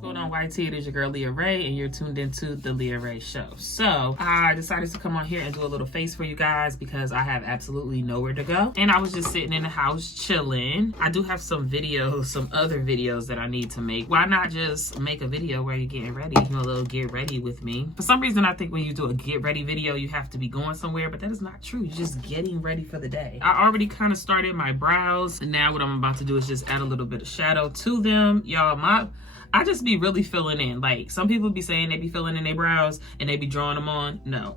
going on, YT? It is your girl LeaRae, and you're tuned into the LeaRaeShow. So I decided to come on here and do a little face for you guys because I have absolutely nowhere to go, and I was just sitting in the house chilling. I do have some videos, some other videos that I need to make. Why not just make a video where you're getting ready, you know, a little get ready with me? For some reason, I think when you do a get ready video, you have to be going somewhere, but that is not true. You're just getting ready for the day. I already kind of started my brows, and now what I'm about to do is just add a little bit of shadow to them. Y'all, I just be really filling in. Like, some people be saying they be filling in their brows and they be drawing them on. No,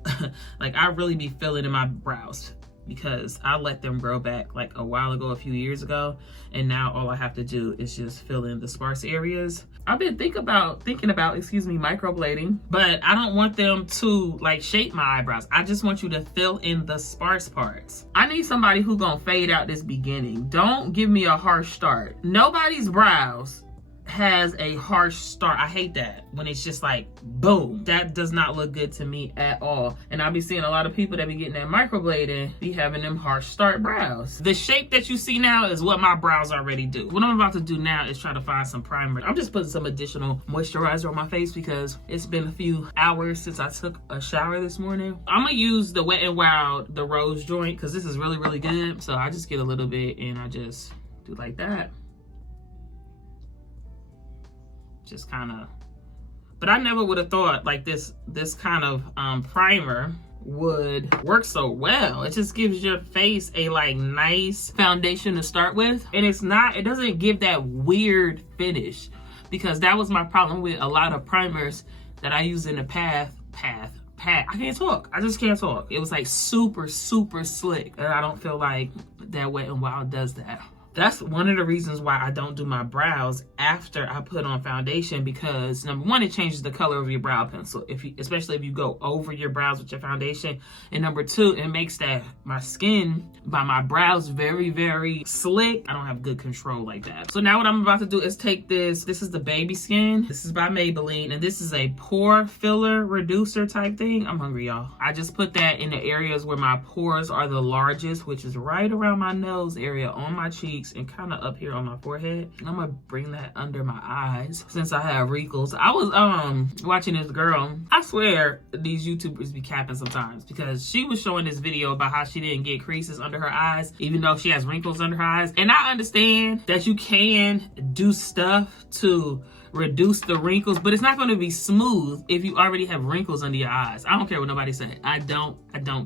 like, I really be filling in my brows because I let them grow back like a while ago, a few years ago, and now all I have to do is just fill in the sparse areas. I've been thinking about microblading, but I don't want them to like shape my eyebrows. I just want you to fill in the sparse parts. I need somebody who gonna fade out this beginning. Don't give me a harsh start. Nobody's brows has a harsh start. I hate that when it's just like boom. That does not look good to me at all. And I'll be seeing a lot of people that be getting that microblading be having them harsh start brows. The shape that you see now is what my brows already do. What I'm about to do now is try to find some primer. I'm just putting some additional moisturizer on my face because it's been a few hours since I took a shower this morning. I'm gonna use the Wet n Wild, the rose joint, because this is really, really good. So I just get a little bit and I just do like that. Just kind of, but I never would have thought like this kind of primer would work so well. It just gives your face a like nice foundation to start with, and it doesn't give that weird finish, because that was my problem with a lot of primers that I used in the past. I can't talk. I just can't talk. It was like super slick, and I don't feel like that Wet n Wild does that. That's one of the reasons why I don't do my brows after I put on foundation, because number one, it changes the color of your brow pencil, especially if you go over your brows with your foundation. And number two, it makes my skin by my brows very, very slick. I don't have good control like that. So now what I'm about to do is take this is the Baby Skin. This is by Maybelline, and this is a pore filler reducer type thing. I'm hungry, y'all. I just put that in the areas where my pores are the largest, which is right around my nose area, on my cheeks, and kind of up here on my forehead. And I'm gonna bring that under my eyes since I have wrinkles. I was watching this girl. I swear these YouTubers be capping sometimes, because she was showing this video about how she didn't get creases under her eyes even though she has wrinkles under her eyes. And I understand that you can do stuff to reduce the wrinkles, but it's not going to be smooth if you already have wrinkles under your eyes. I don't care what nobody said. I don't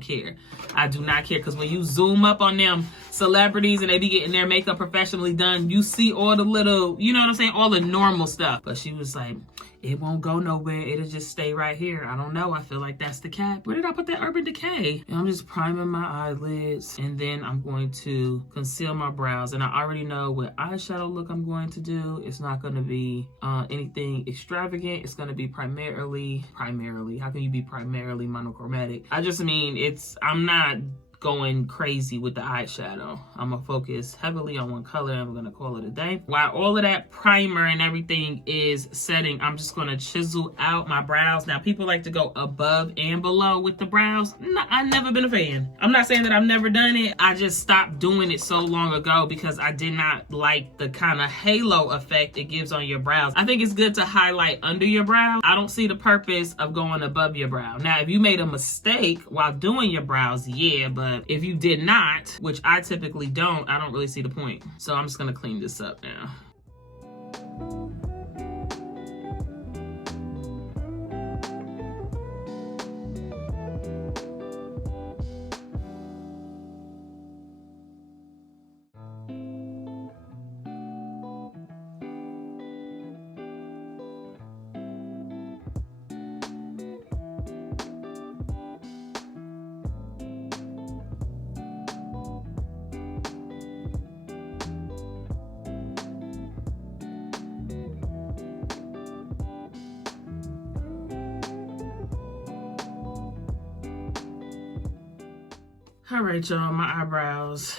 care. I do not care, because when you zoom up on them celebrities and they be getting their makeup professionally done, you see all the little, you know what I'm saying, all the normal stuff. But she was like, it won't go nowhere. It'll just stay right here. I don't know. I feel like that's the cap. Where did I put that Urban Decay? And I'm just priming my eyelids, and then I'm going to conceal my brows. And I already know what eyeshadow look I'm going to do. It's not going to be anything extravagant. It's going to be primarily, how can you be primarily monochromatic? I just mean, I'm not going crazy with the eyeshadow. I'm gonna focus heavily on one color, and we're gonna call it a day. While all of that primer and everything is setting, I'm just gonna chisel out my brows. Now, people like to go above and below with the brows. No, I've never been a fan. I'm not saying that I've never done it. I just stopped doing it so long ago because I did not like the kind of halo effect it gives on your brows. I think it's good to highlight under your brow. I don't see the purpose of going above your brow. Now, if you made a mistake while doing your brows, yeah, but if you did not, which I typically don't, I don't really see the point. So I'm just gonna clean this up now. All right, y'all, my eyebrows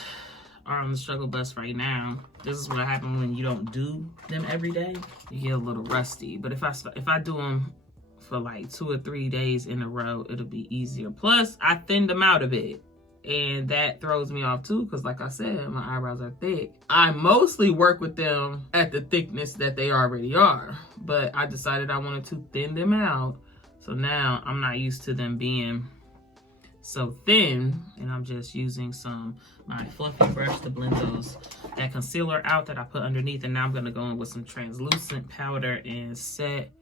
are on the struggle bus right now. This is what happens when you don't do them every day. You get a little rusty, but if I do them for like 2 or 3 days in a row, it'll be easier. Plus, I thinned them out a bit. and that throws me off too, because like I said, my eyebrows are thick. I mostly work with them at the thickness that they already are, but I decided I wanted to thin them out. So now I'm not used to them being so thin, and I'm just using my fluffy brush to blend that concealer out that I put underneath. And now I'm gonna go in with some translucent powder and set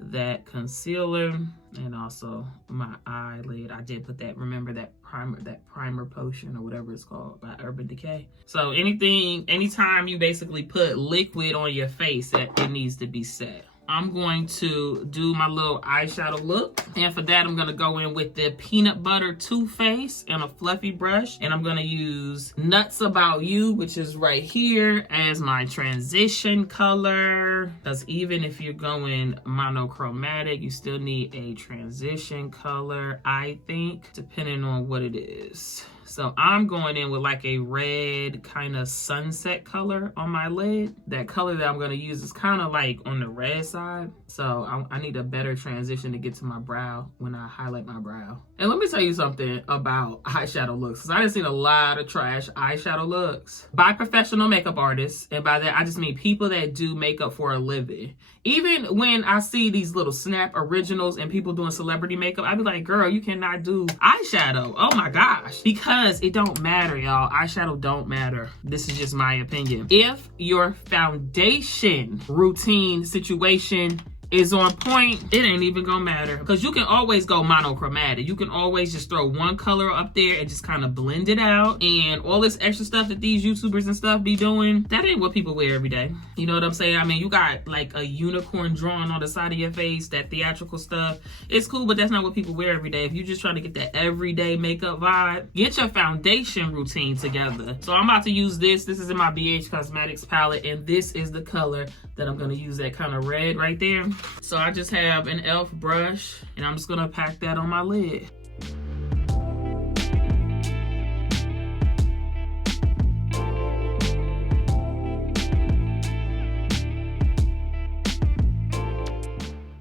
that concealer, and also my eyelid. I did put that, remember that primer potion or whatever it's called by Urban Decay. So anytime you basically put liquid on your face, it needs to be set. I'm going to do my little eyeshadow look, and for that I'm going to go in with the Peanut Butter Too Faced and a fluffy brush, and I'm going to use Nuts About You, which is right here, as my transition color, because even if you're going monochromatic, you still need a transition color, I think, depending on what it is. So I'm going in with like a red kind of sunset color on my lid. That color that I'm going to use is kind of like on the red side. So I need a better transition to get to my brow when I highlight my brow. And let me tell you something about eyeshadow looks, because I done seen a lot of trash eyeshadow looks by professional makeup artists. And by that, I just mean people that do makeup for a living. Even when I see these little Snap originals and people doing celebrity makeup, I be like, girl, you cannot do eyeshadow. Oh my gosh. Because it don't matter, y'all. Eyeshadow don't matter. This is just my opinion. If your foundation routine situation is on point, it ain't even gonna matter, because you can always go monochromatic. You can always just throw one color up there and just kind of blend it out. And all this extra stuff that these YouTubers and stuff be doing, that ain't what people wear every day. You know what I'm saying? I mean, you got like a unicorn drawn on the side of your face, that theatrical stuff. It's cool, but that's not what people wear every day. If you're just trying to get that everyday makeup vibe, get your foundation routine together. So I'm about to use this. This is in my BH Cosmetics palette, and this is the color that I'm gonna use, that kind of red right there. So I just have an e.l.f. brush, and I'm just gonna pack that on my lid.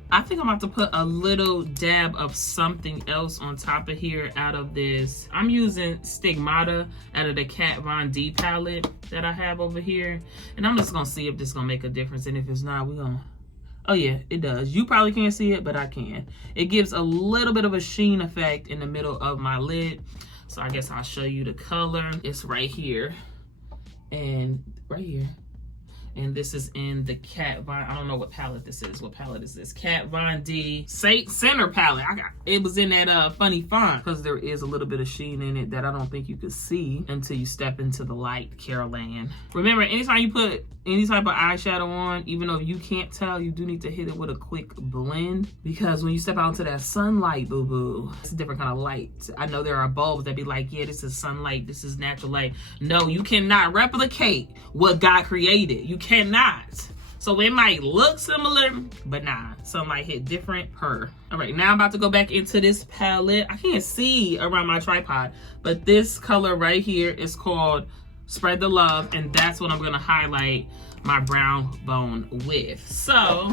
I think I'm about to put a little dab of something else on top of here out of this. I'm using Stigmata out of the Kat Von D palette that I have over here. And I'm just gonna see if this is gonna make a difference. And if it's not, we're gonna, oh yeah, it does. You probably can't see it, but I can. It gives a little bit of a sheen effect in the middle of my lid. So I guess I'll show you the color. It's right here and right here. And this is in the Kat Von, I don't know what palette this is. What palette is this? Kat Von D Center palette. It was in that funny font, because there is a little bit of sheen in it that I don't think you could see until you step into the light, Carol Ann. Remember, anytime you put any type of eyeshadow on, even though you can't tell, you do need to hit it with a quick blend, because when you step out into that sunlight, boo-boo, it's a different kind of light. I know there are bulbs that be like, yeah, this is sunlight, this is natural light. No, you cannot replicate what God created. You cannot. So it might look similar, but nah, sunlight hit different per. All right, now I'm about to go back into this palette. I can't see around my tripod, but this color right here is called Spread the Love, and that's what I'm gonna highlight my brown bone with. So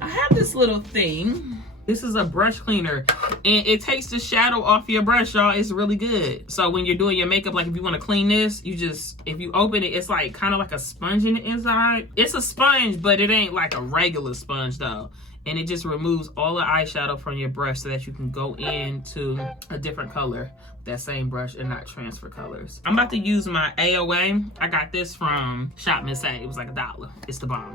I have this little thing. This is a brush cleaner, and it takes the shadow off your brush, y'all. It's really good. So when you're doing your makeup, like if you want to clean this, you just, if you open it, it's like kind of like a sponge in the inside. It's a sponge, but it ain't like a regular sponge though. And it just removes all the eyeshadow from your brush so that you can go into a different color with that same brush and not transfer colors. I'm about to use my AOA. I got this from Shop Miss A. It was like $1. It's the bomb.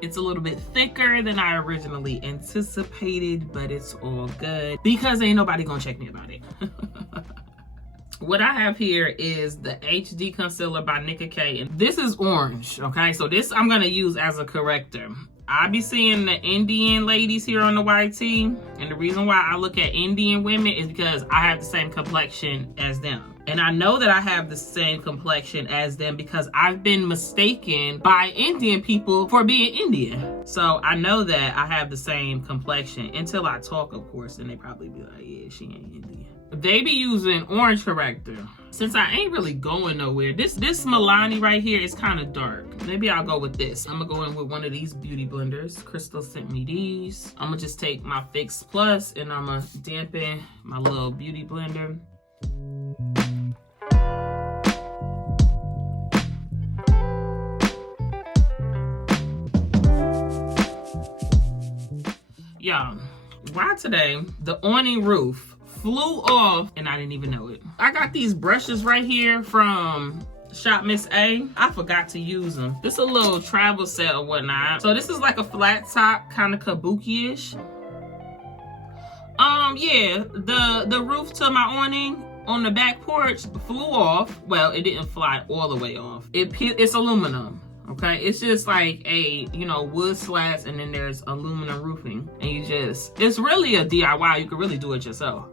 It's a little bit thicker than I originally anticipated, but it's all good because ain't nobody gonna check me about it. What I have here is the HD Concealer by Nicka K, and this is orange, okay? So this I'm gonna use as a corrector. I be seeing the Indian ladies here on the YT, and the reason why I look at Indian women is because I have the same complexion as them. And I know that I have the same complexion as them because I've been mistaken by Indian people for being Indian. So I know that I have the same complexion until I talk, of course, and they probably be like, yeah, she ain't Indian. They be using orange corrector. Since I ain't really going nowhere, this Milani right here is kind of dark. Maybe I'll go with this. I'm gonna go in with one of these beauty blenders. Crystal sent me these. I'm gonna just take my Fix Plus and I'm gonna dampen my little beauty blender. Y'all, why today the awning roof flew off and I didn't even know it. I got these brushes right here from Shop Miss A. I forgot to use them. This is a little travel set or whatnot. So this is like a flat top, kind of kabuki-ish. Yeah, the roof to my awning on the back porch flew off. Well, it didn't fly all the way off. It's aluminum. Okay, it's just like a, you know, wood slats and then there's aluminum roofing, and it's really a DIY. You could really do it yourself,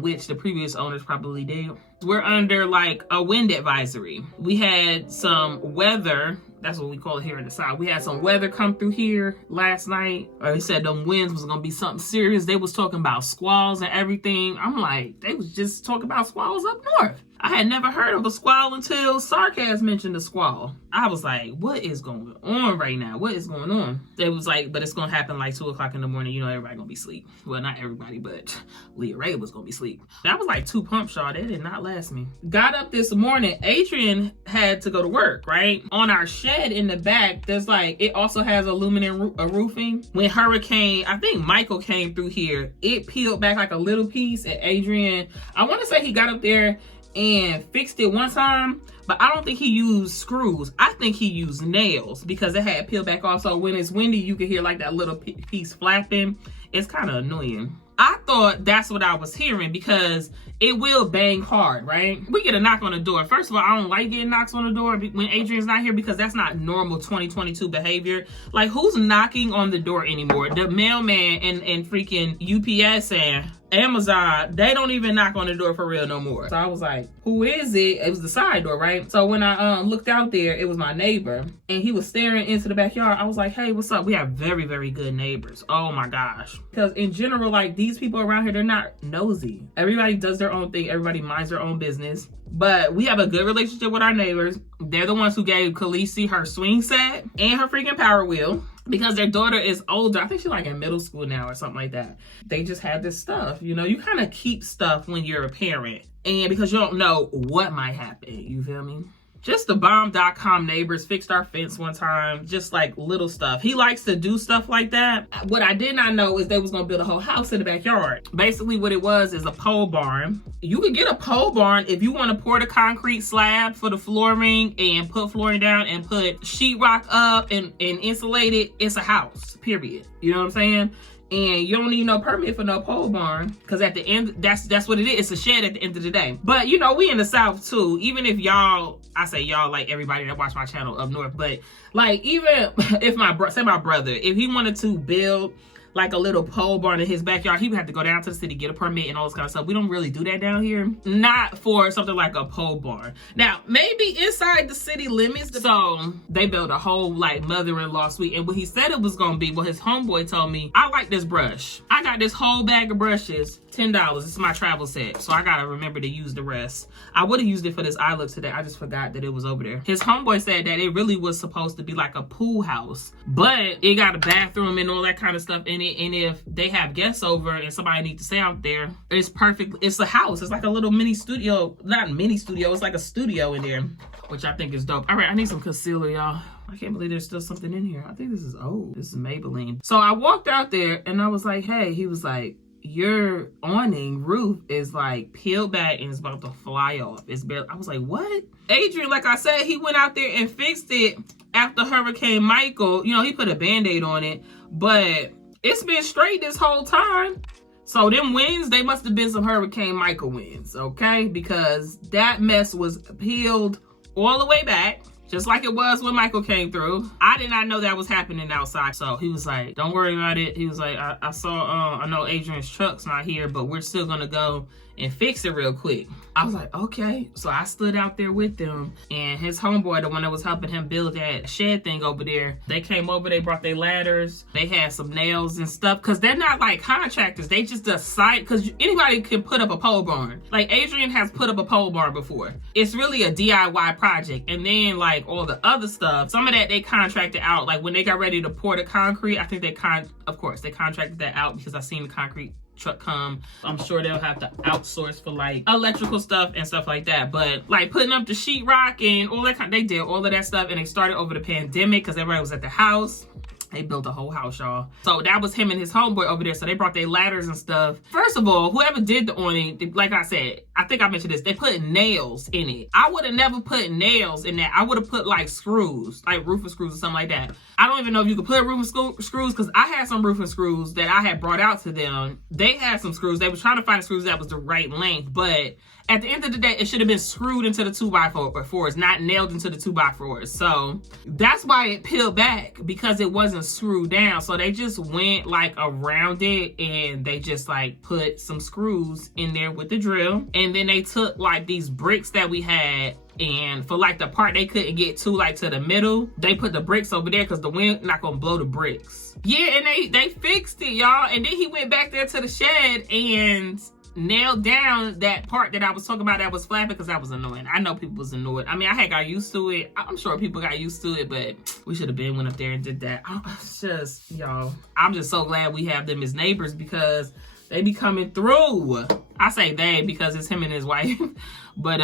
which the previous owners probably did. We're under like a wind advisory. We had some weather, that's what we call it here in the South. We had some weather come through here last night. Or they said them winds was gonna be something serious. They was talking about squalls and everything. I'm like, they was just talking about squalls up north. I had never heard of a squall until Sarkaz mentioned a squall. I was like, what is going on right now? What is going on? They was like, but it's gonna happen like 2 o'clock in the morning. You know, everybody gonna be asleep. Well, not everybody, but TheLeaRae was gonna be asleep. That was like 2 pump shot. They did not last me. Got up this morning. Adrian had to go to work, right? On our shed in the back, there's like, it also has aluminum roofing. When Hurricane, I think Michael came through here, it peeled back like a little piece, and Adrian, I want to say he got up there and fixed it one time, but I don't think he used screws. I think he used nails because it had peeled back off. So when it's windy, you can hear like that little piece flapping. It's kind of annoying. I thought that's what I was hearing because it will bang hard, right? We get a knock on the door. First of all, I don't like getting knocks on the door when Adrian's not here because that's not normal 2022 behavior. Like, who's knocking on the door anymore? The mailman and freaking UPS and Amazon, they don't even knock on the door for real no more. So I was like, who is it? It was the side door, right? So when I looked out there, it was my neighbor and he was staring into the backyard. I was like, hey, what's up? We have very, very good neighbors. Oh my gosh. Because in general, like, these people around here, they're not nosy. Everybody does their own thing. Everybody minds their own business. But we have a good relationship with our neighbors. They're the ones who gave Khaleesi her swing set and her freaking power wheel because their daughter is older. I think she's like in middle school now or something like that. They just have this stuff. You know, you kind of keep stuff when you're a parent, and because you don't know what might happen. You feel me? Just the bomb.com neighbors fixed our fence one time. Just like little stuff. He likes to do stuff like that. What I did not know is they was going to build a whole house in the backyard. Basically what it was is a pole barn. You could get a pole barn if you want to pour the concrete slab for the flooring and put flooring down and put sheetrock up and insulate it. It's a house, period. You know what I'm saying? And you don't need no permit for no pole barn because at the end, that's what it is. It's a shed at the end of the day. But you know, we in the South too. Even if y'all, I say y'all like everybody that watch my channel up north, but like even if my brother, if he wanted to build like a little pole barn in his backyard, he would have to go down to the city, get a permit and all this kind of stuff. We don't really do that down here. Not for something like a pole barn. Now, maybe inside the city limits. So they built a whole like mother-in-law suite. And what he said it was going to be, well, his homeboy told me, I like this brush. I got this whole bag of brushes, $10. This is my travel set. So I got to remember to use the rest. I would have used it for this eye look today. I just forgot that it was over there. His homeboy said that it really was supposed to be like a pool house, but it got a bathroom and all that kind of stuff in it. And if they have guests over and somebody needs to stay out there, it's perfect. It's a house. It's like a little mini studio. Not mini studio. It's like a studio in there, which I think is dope. All right, I need some concealer, y'all. I can't believe there's still something in here. I think this is old. This is Maybelline. So I walked out there and I was like, hey, he was like, your awning roof is like peeled back and it's about to fly off. It's barely. I was like, what? Adrian, like I said, he went out there and fixed it after Hurricane Michael. You know, he put a Band-Aid on it, but it's been straight this whole time. So them winds, they must have been some Hurricane Michael winds, okay? Because that mess was peeled all the way back. just like it was when Michael came through. I did not know that was happening outside. So he was like, don't worry about it. He was like, I saw, I know Adrian's truck's not here, but we're still gonna go and fix it real quick. I was like, okay. So I stood out there with them, and his homeboy, the one that was helping him build that shed thing over there, they came over, they brought their ladders, they had some nails and stuff, because they're not like contractors, they just decide, because anybody can put up a pole barn. Like Adrian has put up a pole barn before. It's really a DIY project. And then like all the other stuff, some of that they contracted out. Like when they got ready to pour the concrete, I think they contracted that out, because I seen the concrete truck come. I'm sure they'll have to outsource for like electrical stuff and stuff like that. But like putting up the sheetrock and all that they did all of that stuff, and they started over the pandemic because everybody was at the house. They built a whole house, y'all. So that was him and his homeboy over there. So they brought their ladders and stuff. First of all, whoever did the awning, like I said, I think I mentioned this, they put nails in it. I would have never put nails in that. I would have put like screws, like roofing screws or something like that. I don't even know if you could put roofing screws, because I had some roofing screws that I had brought out to them. They had some screws. They were trying to find screws that was the right length, but at the end of the day, it should have been screwed into the 2x4s, not nailed into the 2x4s. So that's why it peeled back, because it wasn't screwed down. So they just went like around it, and they just like put some screws in there with the drill. And then they took like these bricks that we had, and for like the part they couldn't get to, like to the middle, they put the bricks over there because the wind not gonna blow the bricks. Yeah, and they fixed it, y'all. And then he went back there to the shed and nailed down that part that I was talking about that was flat, because that was annoying. I know people was annoyed. I mean, I had got used to it. I'm sure people got used to it, but we should have been went up there and did that. It's just, y'all, I'm just so glad we have them as neighbors, because they be coming through. I say they because it's him and his wife. But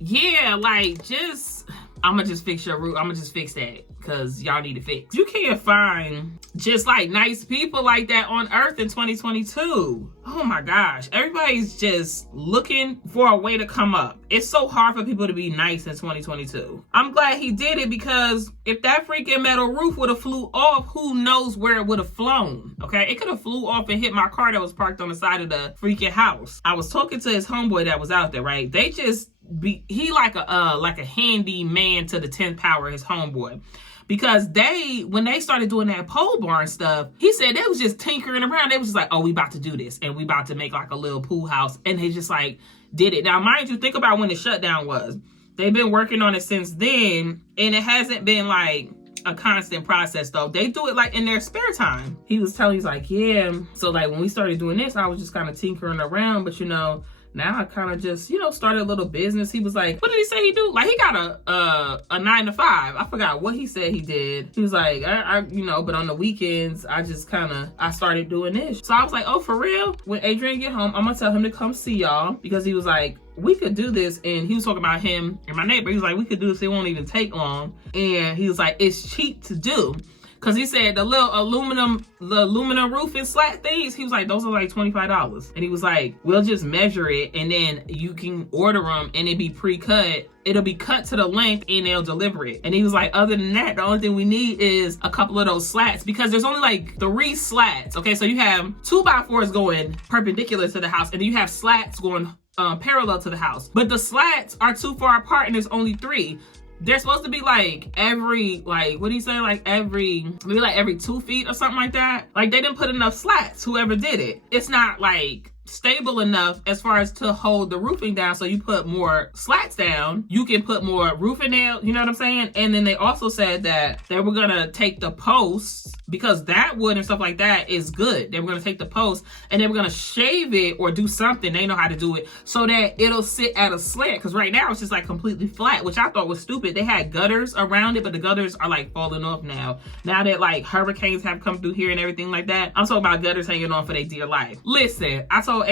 yeah, like just, I'ma just fix your roof. I'ma just fix that, because y'all need to fix. You can't find just like nice people like that on earth in 2022. Oh my gosh. Everybody's just looking for a way to come up. It's so hard for people to be nice in 2022. I'm glad he did it, because if that freaking metal roof would have flew off, who knows where it would have flown. Okay, it could have flew off and hit my car that was parked on the side of the freaking house. I was talking to his homeboy that was out there, right? They just he like a handy man to the 10th power, his homeboy. Because when they started doing that pole barn stuff, he said they was just tinkering around. They was just like, oh, we about to do this, and we about to make like a little pool house. And they just like did it. Now, mind you, think about when the shutdown was. They've been working on it since then, and it hasn't been like a constant process though. They do it like in their spare time. He was like, yeah. So like when we started doing this, I was just kind of tinkering around, but you know, now I kind of just, you know, started a little business. He was like, what did he say he do? Like he got a 9 to 5. I forgot what he said he did. He was like, I you know, but on the weekends, I started doing this. So I was like, oh, for real? When Adrian get home, I'm gonna tell him to come see y'all, because he was like, we could do this. And he was talking about him and my neighbor. He was like, we could do this. It won't even take long. And he was like, it's cheap to do. Cause he said the little aluminum roofing slat things, he was like, those are like $25. And he was like, we'll just measure it, and then you can order them, and it'd be pre-cut. It'll be cut to the length, and they'll deliver it. And he was like, other than that, the only thing we need is a couple of those slats, because there's only like 3 slats. Okay, so you have 2x4s going perpendicular to the house, and then you have slats going parallel to the house. But the slats are too far apart, and there's only 3. They're supposed to be like every, like, what do you say? Like maybe like every 2 feet or something like that. Like they didn't put enough slats, whoever did it. It's not like stable enough as far as to hold the roofing down. So you put more slats down, you can put more roofing nails, you know what I'm saying? And then they also said that they were gonna take the posts, because that wood and stuff like that is good. They were gonna take the posts and they were gonna shave it or do something, they know how to do it, so that it'll sit at a slant. Because right now it's just like completely flat, which I thought was stupid. They had gutters around it, but the gutters are like falling off now that like hurricanes have come through here and everything like that. I'm talking about gutters hanging on for their dear life. Listen, I called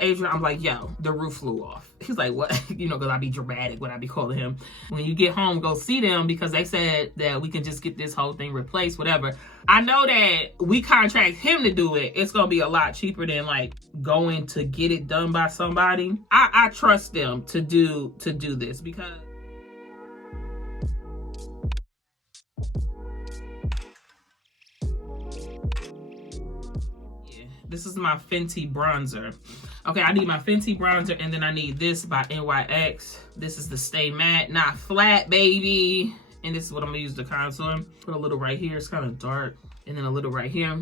Adrian, I'm like, yo, the roof flew off. He's like, what? You know, because I be dramatic when I be calling him. When you get home, go see them, because they said that we can just get this whole thing replaced, whatever. I know that we contract him to do it. It's going to be a lot cheaper than like going to get it done by somebody. I trust them to do this, because this is my Fenty bronzer. Okay, I need my Fenty bronzer, and then I need this by NYX. This is the Stay Matte, not flat, baby. And this is what I'm gonna use the contour. Put a little right here, it's kind of dark. And then a little right here.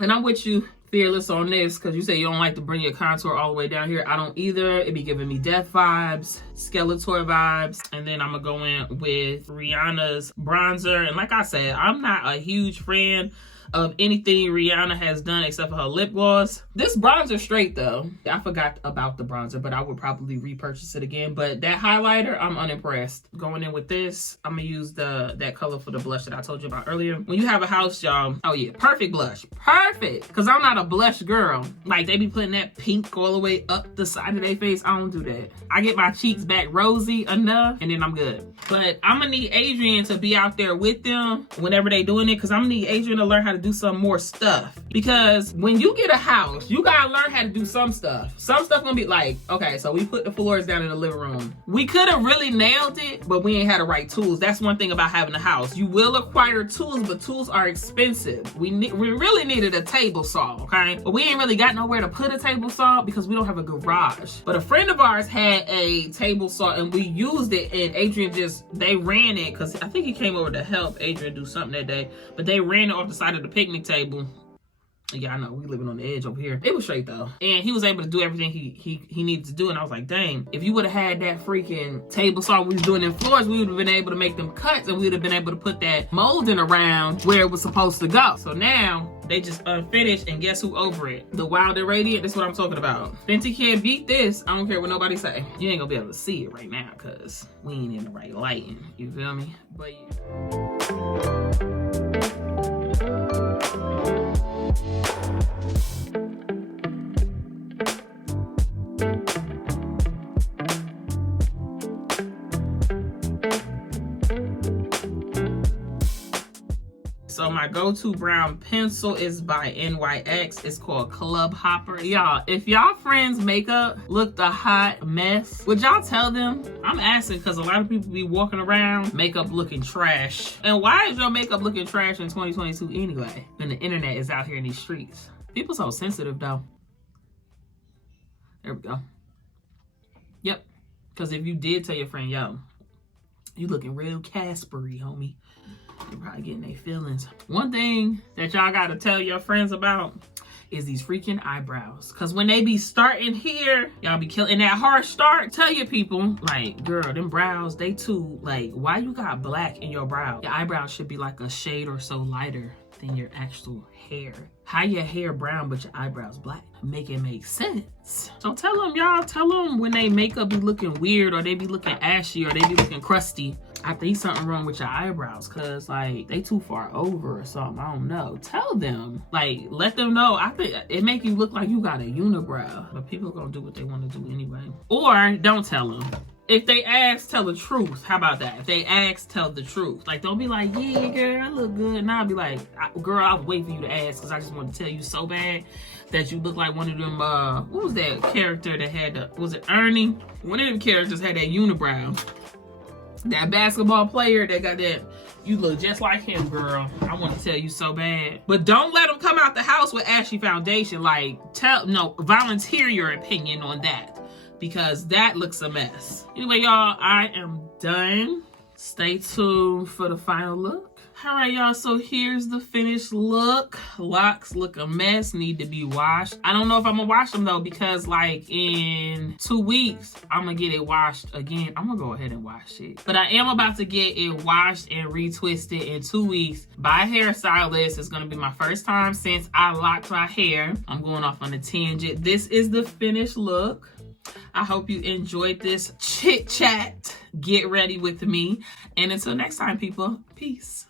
And I'm with you, Fearless, on this, because you say you don't like to bring your contour all the way down here. I don't either. It be giving me death vibes, Skeletor vibes. And then I'm gonna go in with Rihanna's bronzer. And like I said, I'm not a huge fan of anything Rihanna has done except for her lip gloss. This bronzer straight though. I forgot about the bronzer, but I would probably repurchase it again. But that highlighter, I'm unimpressed. Going in with this, I'm gonna use that color for the blush that I told you about earlier. When you have a house, y'all, oh yeah, perfect blush. Perfect. Because I'm not a blush girl. Like, they be putting that pink all the way up the side of their face. I don't do that. I get my cheeks back rosy enough, and then I'm good. But I'm gonna need Adrian to be out there with them whenever they doing it, because I'm gonna need Adrian to learn how to do some more stuff. Because when you get a house, you gotta learn how to do some stuff. Some stuff gonna be like, okay, so we put the floors down in the living room. We could have really nailed it, but we ain't had the right tools. That's one thing about having a house. You will acquire tools, but tools are expensive. We really needed a table saw, okay? But we ain't really got nowhere to put a table saw because we don't have a garage. But a friend of ours had a table saw and we used it, and Adrian they ran it, because I think he came over to help Adrian do something that day, but they ran it off the side of the picnic table. Yeah, I know, we living on the edge over here. It was straight though. And he was able to do everything he needed to do. And I was like, dang, if you would have had that freaking table saw we was doing in floors, we would have been able to make them cuts, and we would have been able to put that molding around where it was supposed to go. So now they just unfinished, and guess who over it? The Wild and Radiant. That's what I'm talking about. Fenty can't beat this. I don't care what nobody say. You ain't gonna be able to see it right now because we ain't in the right lighting. You feel me? But yeah. So my go-to brown pencil is by NYX. It's called Club Hopper. Y'all, if y'all friends' makeup looked a hot mess, would y'all tell them? I'm asking because a lot of people be walking around makeup looking trash. And why is your makeup looking trash in 2022 anyway? When the internet is out here in these streets. People so sensitive though. There we go. Yep. Because if you did tell your friend, yo, you looking real Caspery, homie, they're probably getting their feelings. One thing that y'all gotta tell your friends about is these freaking eyebrows. Cause when they be starting here, y'all be killing that harsh start. Tell your people, like, girl, them brows, they too, like, why you got black in your brow? Your eyebrows should be like a shade or so lighter than your actual hair. How your hair brown but your eyebrows black? Make it make sense. So tell them, y'all, tell them when they makeup be looking weird, or they be looking ashy, or they be looking crusty. I think something wrong with your eyebrows, cause like they too far over or something. I don't know. Tell them, like, let them know. I think it make you look like you got a unibrow, but people gonna do what they want to do anyway. Or don't tell them. If they ask, tell the truth. How about that? If they ask, tell the truth. Like, don't be like, yeah, girl, I look good. And I'll be like, girl, I was waiting for you to ask because I just wanted to tell you so bad that you look like one of them, what was that character that had was it Ernie? One of them characters had that unibrow. That basketball player that got that, you look just like him, girl. I want to tell you so bad. But don't let them come out the house with ashy foundation. Like, volunteer your opinion on that, because that looks a mess. Anyway, y'all, I am done. Stay tuned for the final look. All right, y'all, so here's the finished look. Locks look a mess, need to be washed. I don't know if I'm gonna wash them though, because like in 2 weeks, I'm gonna get it washed again. I'm gonna go ahead and wash it. But I am about to get it washed and retwisted in 2 weeks by a hairstylist. It's gonna be my first time since I locked my hair. I'm going off on a tangent. This is the finished look. I hope you enjoyed this chit chat. Get ready with me. And until next time, people, peace.